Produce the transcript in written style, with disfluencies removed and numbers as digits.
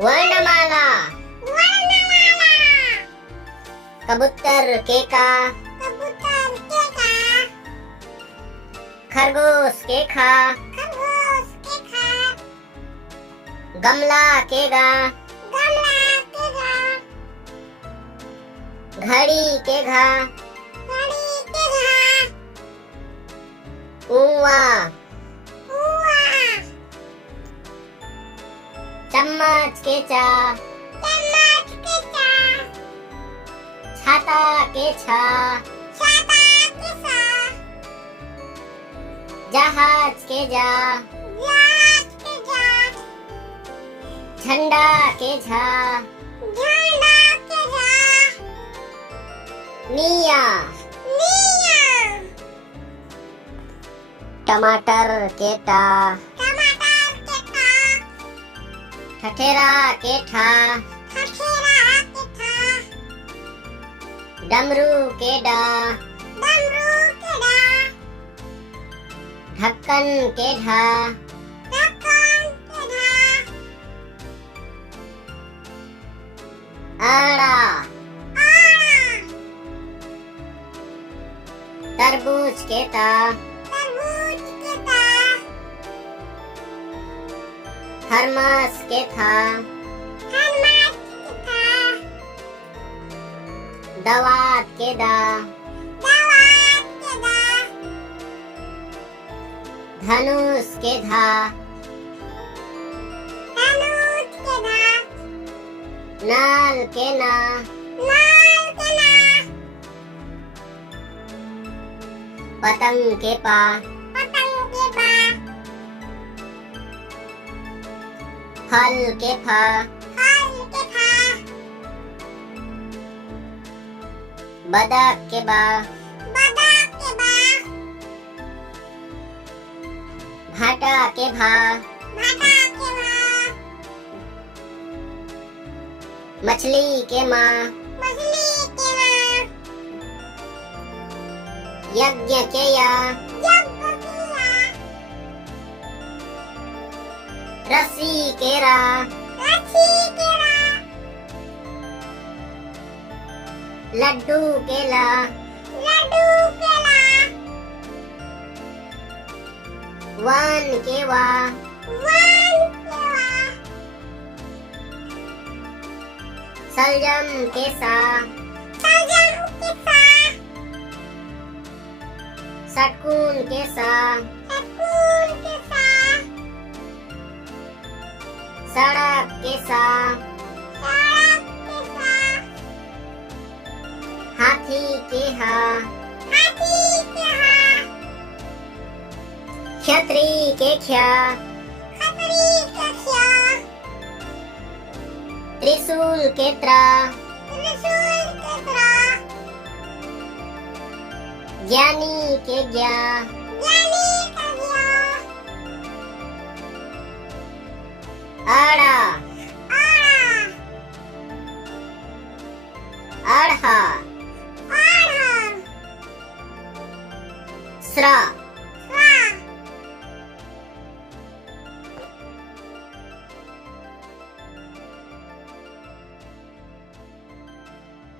वर्णमाला। वर्णमाला। कबूतर केका। कबूतर केका। खरगोश केखा। खरगोश केखा। गमला केगा। गमला केगा। घड़ी केघा। घड़ी केघा। ऊआ। ऊआ। चम्मच केचा। चम्मच केचा। छाता केछा। छाता केछा। जहाज केजा। जहाज केजा। झंडा केझा। झंडा केझा। निया। निया। टमाटर केटा। टमाटर केटा। ठठेरा केठा। ठठेरा केठा। डमरू केडा। डमरू केडा। ढक्कन केढा। ढक्कन केढा। आड़ा। आड़ा। तरबूज केता। तरबूज केता। थर्मस केथा। थर्मस केथा। दवात केदा। दवात केदा। धनुष केधा। धनुष केधा। नाल केना। नाल केना। पतंग केपा। पतंग केपा। फल केफा। फल केफा। बदक केबा। बदक केबा। भाटा केभा। भाटा केभा। मछली केमा। मछली केमा। यज्ञ केया। यज्ञ किया। रस्सी केरा। रस्सी केरा। लड्डू केला। लड्डू केला। वन केवा। वन केवा। सलजम केसा। सलजम केसा। सटकून केसा। सटकून केसा। सड़क केसा। सड़क केसा। हाथी केहा। हाथी केहा। छतरी केख्या। खतरी केख्या। त्रिशूल केत्रा। त्रिशूल केत्रा। ज्ञानी के ज्ञा। ज्ञानी का ज्ञा। आड़ा। आड़ा। आढ़ा। आढ़ा। स्रा।